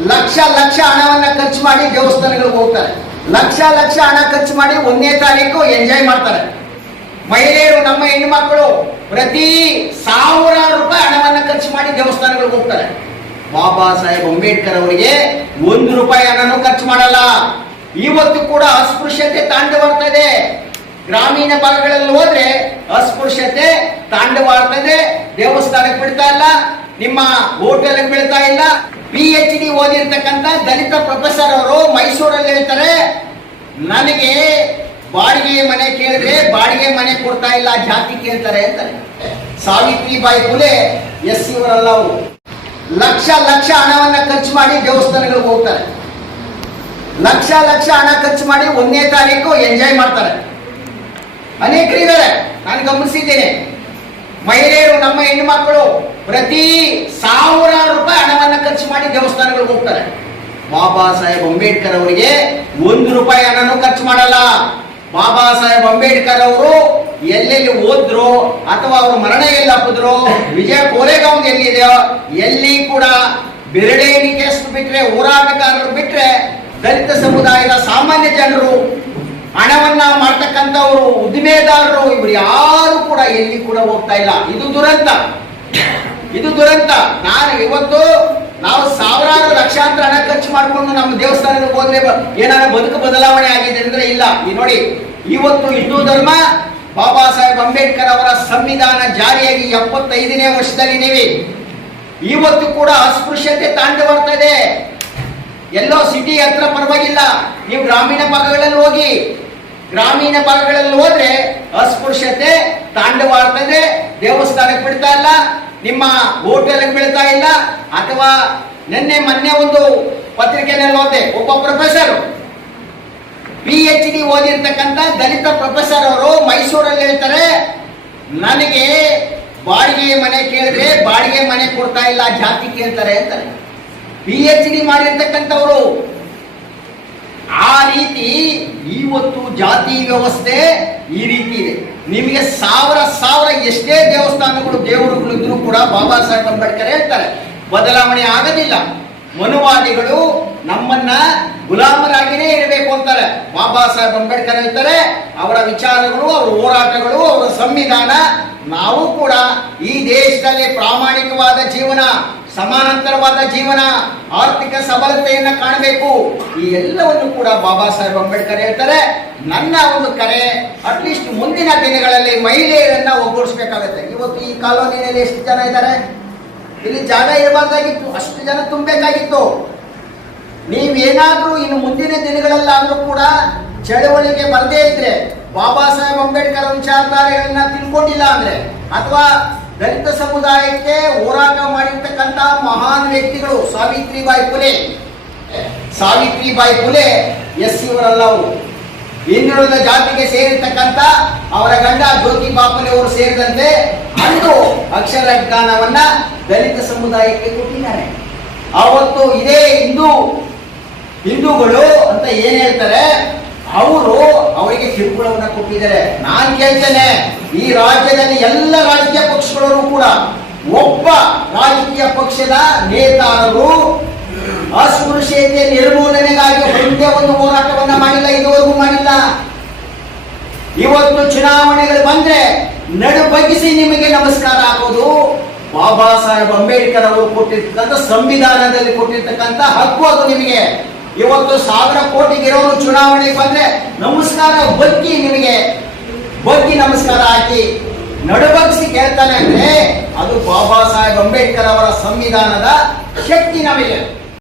ಲಕ್ಷ ಲಕ್ಷ ಹಣವನ್ನ ಖರ್ಚು ಮಾಡಿ ದೇವಸ್ಥಾನಗಳಿಗೆ ಹೋಗ್ತಾರೆ. ಲಕ್ಷ ಲಕ್ಷ ಹಣ ಖರ್ಚು ಮಾಡಿ ಒಂದನೇ ತಾರೀಕು ಎಂಜಾಯ್ ಮಾಡ್ತಾರೆ. ಮಹಿಳೆಯರು, ನಮ್ಮ ಹೆಣ್ಣು ಮಕ್ಕಳು ಪ್ರತಿ ಸಾವಿರಾರು ರೂಪಾಯಿ ಹಣವನ್ನ ಖರ್ಚು ಮಾಡಿ ದೇವಸ್ಥಾನಗಳಿಗೆ ಹೋಗ್ತಾರೆ. ಬಾಬಾ ಸಾಹೇಬ್ ಅಂಬೇಡ್ಕರ್ ಅವರಿಗೆ ಒಂದು ರೂಪಾಯಿ ಹಣನೂ ಖರ್ಚು ಮಾಡಲ್ಲ. ಇವತ್ತು ಕೂಡ ಅಸ್ಪೃಶ್ಯತೆ ತಾಂಡವಾಡ್ತಾ ಇದೆ. ಗ್ರಾಮೀಣ ಭಾಗಗಳಲ್ಲಿ ಹೋದ್ರೆ ಅಸ್ಪೃಶ್ಯತೆ ತಾಂಡವಾಡ್ತದೆ ದೇವಸ್ಥಾನಕ್ಕೆ ಬಿಡ್ತಾ ಇಲ್ಲ. ನಿಮ್ಮ ಹೋಟೆಲ್ ಬಿಡ್ತಾ ಇಲ್ಲ. ಪಿ ಎಚ್ ಡಿ ಓದಿರ್ತಕ್ಕಂಥ ದಲಿತ ಪ್ರೊಫೆಸರ್ ಅವರು ಮೈಸೂರಲ್ಲಿ ಹೇಳ್ತಾರೆ, ನನಗೆ ಬಾಡಿಗೆ ಮನೆ ಕೇಳಿದ್ರೆ ಬಾಡಿಗೆ ಮನೆ ಕೊಡ್ತಾ ಇಲ್ಲ, ಜಾತಿ ಕೇಳ್ತಾರೆ ಅಂತಾರೆ. ಸಾವಿತ್ರಿಬಾಯಿ ಫುಲೆ, ಎಸ್ ಇವರಲ್ಲ ಅವರು. ಲಕ್ಷ ಲಕ್ಷ ಹಣವನ್ನ ಖರ್ಚು ಮಾಡಿ ದೇವಸ್ಥಾನಗಳಿಗೆ ಹೋಗ್ತಾರೆ. ಲಕ್ಷ ಲಕ್ಷ ಹಣ ಖರ್ಚು ಮಾಡಿ ಒಂದನೇ ತಾರೀಕು ಎಂಜಾಯ್ ಮಾಡ್ತಾರೆ. ಅನೇಕರಿದ್ದಾರೆ ನಾನು ಗಮನಿಸಿದ್ದೇನೆ. ಮಹಿಳೆಯರು ನಮ್ಮ ಹೆಣ್ಣುಮಕ್ಕಳು ಪ್ರತಿ ಸಾವಿರಾರು ರೂಪಾಯಿ ಹಣವನ್ನು ಖರ್ಚು ಮಾಡಿ ದೇವಸ್ಥಾನಗಳಿಗೆ ಹೋಗ್ತಾರೆ. ಬಾಬಾ ಸಾಹೇಬ್ ಅಂಬೇಡ್ಕರ್ ಅವರಿಗೆ ಒಂದು ರೂಪಾಯಿ ಹಣನೂ ಖರ್ಚು ಮಾಡಲ್ಲ. ಬಾಬಾ ಸಾಹೇಬ್ ಅಂಬೇಡ್ಕರ್ ಅವರು ಎಲ್ಲೆಲ್ಲಿ ಓದ್ರು ಅಥವಾ ಅವರು ಮರಣ ಎಲ್ಲಿ ಹಪ್ಪಿದ್ರು ವಿಜಯ ಕೋರೆಗೌಂಡ್ ಎಲ್ಲಿದೆಯೋ, ಎಲ್ಲಿ ಕೂಡ ಬೆರಳೆಣಿಕೆಷ್ಟು ಬಿಟ್ರೆ ಹೋರಾಟಗಾರರು ಬಿಟ್ರೆ, ದಲಿತ ಸಮುದಾಯದ ಸಾಮಾನ್ಯ ಜನರು ಮಾಡ್ತಕ್ಕಂಥವ್ರು ಉದ್ದಿಮೆದಾರರು, ಇವರು ಯಾರು ಕೂಡ ಎಲ್ಲಿ ಕೂಡ ಹೋಗ್ತಾ ಇಲ್ಲ. ಇದು ದುರಂತ. ಇದು ದುರಂತ. ನಾನು ಇವತ್ತು ನಾವು ಸಾವಿರಾರು ಲಕ್ಷಾಂತರ ಹಣ ಖರ್ಚು ಮಾಡಿಕೊಂಡು ನಮ್ಮ ದೇವಸ್ಥಾನಕ್ಕೆ ಹೋದ್ರೆ ಏನಾದ್ರು ಬದುಕು ಬದಲಾವಣೆ ಆಗಿದೆ ಅಂದ್ರೆ ಇಲ್ಲ. ಈ ನೋಡಿ, ಇವತ್ತು ಹಿಂದೂ ಧರ್ಮ, ಬಾಬಾ ಸಾಹೇಬ್ ಅಂಬೇಡ್ಕರ್ ಅವರ ಸಂವಿಧಾನ ಜಾರಿಯಾಗಿ ಎಪ್ಪತ್ತೈದನೇ ವರ್ಷದಲ್ಲಿ ನೀವು. ಇವತ್ತು ಕೂಡ ಅಸ್ಪೃಶ್ಯತೆ ತಾಂಡವಾಡ್ತಾ ಇದೆ. ಎಲ್ಲೋ ಸಿಟಿ ಹತ್ರ ಪರವಾಗಿಲ್ಲ. ನೀವು ಗ್ರಾಮೀಣ ಭಾಗಗಳಲ್ಲಿ ಹೋಗಿ ಗ್ರಾಮೀಣ ಭಾಗಗಳಲ್ಲಿ ಹೋದ್ರೆ ಅಸ್ಪೃಶ್ಯತೆ ತಾಂಡವಾಡ್ತದೆ ದೇವಸ್ಥಾನಕ್ಕೆ ಬಿಡ್ತಾ ಇಲ್ಲ, ನಿಮ್ಮ ಹೋಟೆಲ್ಗೆ ಬೀಳ್ತಾ ಇಲ್ಲ, ಅಥವಾ ನಿನ್ನೆ ಮೊನ್ನೆ ಒಂದು ಪತ್ರಿಕೆನಲ್ಲಿ ಓದಿದೆ ಒಬ್ಬ ಪ್ರೊಫೆಸರ್ ಪಿ ಎಚ್ ಡಿ ಓದಿರ್ತಕ್ಕಂಥ ದಲಿತ ಪ್ರೊಫೆಸರ್ ಅವರು ಮೈಸೂರಲ್ಲಿ ಹೇಳ್ತಾರೆ, ನನಗೆ ಬಾಡಿಗೆ ಮನೆ ಕೇಳಿದ್ರೆ ಬಾಡಿಗೆ ಮನೆ ಕೊಡ್ತಾ ಇಲ್ಲ, ಜಾತಿ ಕೇಳ್ತಾರೆ ಅಂತಾರೆ. ಪಿ ಎಚ್ ಡಿ ಮಾಡಿರ್ತಕ್ಕಂಥವ್ರು ಆ ರೀತಿ ಇವತ್ತು ಜಾತಿ ವ್ಯವಸ್ಥೆ ಈ ರೀತಿ ಇದೆ. ನಿಮಗೆ ಸಾವಿರ ಸಾವಿರ ಎಷ್ಟೇ ದೇವಸ್ಥಾನಗಳು ದೇವರುಗಳು ಇದ್ರು ಕೂಡ ಬಾಬಾ ಸಾಹೇಬ್ ಅಂಬೇಡ್ಕರ್ ಹೇಳ್ತಾರೆ, ಬದಲಾವಣೆ ಆಗೋದಿಲ್ಲ. ಮನುವಾದಿಗಳು ನಮ್ಮನ್ನ ಗುಲಾಮರಾಗಿನೇ ಇರಬೇಕು ಅಂತಾರೆ. ಬಾಬಾ ಸಾಹೇಬ್ ಅಂಬೇಡ್ಕರ್ ಹೇಳ್ತಾರೆ, ಅವರ ವಿಚಾರಗಳು, ಅವರ ಹೋರಾಟಗಳು, ಅವರ ಸಂವಿಧಾನ, ನಾವು ಕೂಡ ಈ ದೇಶದಲ್ಲಿ ಪ್ರಾಮಾಣಿಕವಾದ ಜೀವನ ಸಮಾನಾಂತರವಾದ ಜೀವನ, ಆರ್ಥಿಕ ಸಬಲತೆಯನ್ನ ಕಾಣಬೇಕು. ಈ ಎಲ್ಲವನ್ನು ಕೂಡ ಬಾಬಾ ಸಾಹೇಬ್ ಅಂಬೇಡ್ಕರ್ ಹೇಳ್ತಾರೆ. ನನ್ನ ಒಂದು ಕರೆ ಅಟ್ಲೀಸ್ಟ್ ಮುಂದಿನ ದಿನಗಳಲ್ಲಿ ಮಹಿಳೆಯರನ್ನ ಒಗ್ಗೂಡಿಸ್ಬೇಕಾಗತ್ತೆ. ಇವತ್ತು ಈ ಕಾಲೋನಿಯಲ್ಲಿ ಎಷ್ಟು ಜನ ಇದ್ದಾರೆ? ಇಲ್ಲಿ ಜಾಗ ಇರಬಾರ್ದಾಗಿತ್ತು, ಅಷ್ಟು ಜನ ತುಂಬಬೇಕಾಗಿತ್ತು. ನೀವೇನಾದ್ರೂ ಇನ್ನು ಮುಂದಿನ ದಿನಗಳಲ್ಲಾದ್ರೂ ಕೂಡ ಚಳವಳಿಗೆ ಬರದೇ ಇದ್ರೆ, ಬಾಬಾ ಸಾಹೇಬ್ ಅಂಬೇಡ್ಕರ್ ವಿಚಾರಧಾರೆಗಳನ್ನ ತಿಳ್ಕೊಂಡಿಲ್ಲ ಅಂದ್ರೆ, ಅಥವಾ ದಲಿತ ಸಮುದಾಯಕ್ಕೆ ಹೋರಾಟ ವ್ಯಕ್ತಿಗಳು ಸಾವಿತ್ರಿಬಾಯಿ ಫುಲೆ ಸಾವಿತ್ರಿಬಾಯಿ ಫುಲೆ ಎಸ್ ಇವರಲ್ಲ ಅವರು ಇನ್ನುಳಿದ ಜಾತಿಗೆ ಸೇರಿರ್ತಕ್ಕಂಥ ಅವರ ಗಂಡ ಜ್ಯೋತಿ ಬಾಪುಲೆ ಅವರು ಸೇರಿದಂತೆ ಅಂದು ಅಕ್ಷರ ಜ್ಞಾನವನ್ನ ದಲಿತ ಸಮುದಾಯಕ್ಕೆ ಕೊಟ್ಟಿದ್ದಾರೆ. ಅವತ್ತು ಇದೇ ಹಿಂದೂ ಹಿಂದೂಗಳು ಅಂತ ಏನ್ ಹೇಳ್ತಾರೆ? ಅವರು ಅವರಿಗೆ ಕಿರುಕುಳವನ್ನ ಕೊಟ್ಟಿದ್ದಾರೆ. ನಾನ್ ಕೇಳ್ತೇನೆ, ಈ ರಾಜ್ಯದಲ್ಲಿ ಎಲ್ಲ ರಾಜಕೀಯ ಪಕ್ಷಗಳವರು ಕೂಡ ಒಬ್ಬ ರಾಜಕೀಯ ಪಕ್ಷದ ನೇತಾರರು ಅಸ್ಪೃಶ್ಯತೆ ನಿರ್ಮೂಲನೆಗಾಗಿ ಒಂದೇ ಒಂದು ಹೋರಾಟವನ್ನ ಮಾಡಿಲ್ಲ, ಇದುವರೆಗೂ ಮಾಡಿಲ್ಲ. ಇವತ್ತು ಚುನಾವಣೆಗಳು ಬಂದ್ರೆ ನಡು ಬಗ್ಗಿಸಿ ನಿಮಗೆ ನಮಸ್ಕಾರ ಆಗೋದು. ಬಾಬಾ ಸಾಹೇಬ್ ಅಂಬೇಡ್ಕರ್ ಅವರು ಕೊಟ್ಟಿರ್ತಕ್ಕಂಥ ಸಂವಿಧಾನದಲ್ಲಿ ಕೊಟ್ಟಿರ್ತಕ್ಕಂಥ ಹಕ್ಕು ಅದು ನಿಮಗೆ. ಇವತ್ತು ಸಾವಿರ ಕೋಟಿಗಿರೋರು ಚುನಾವಣೆಗೆ ಬಂದ್ರೆ ನಮಸ್ಕಾರ ಬಗ್ಗಿ ನಿಮಗೆ. ಬಗ್ಗಿ ನಮಸ್ಕಾರ ಹಾಕಿ. ನಡುಬಗ್ಸಿ ಕೇಳ್ತಾನೆ ಅಂದ್ರೆ ಅದು ಬಾಬಾ ಸಾಹೇಬ್ ಅಂಬೇಡ್ಕರ್ ಅವರ ಸಂವಿಧಾನದ ಶಕ್ತಿ ನಮಗೆ.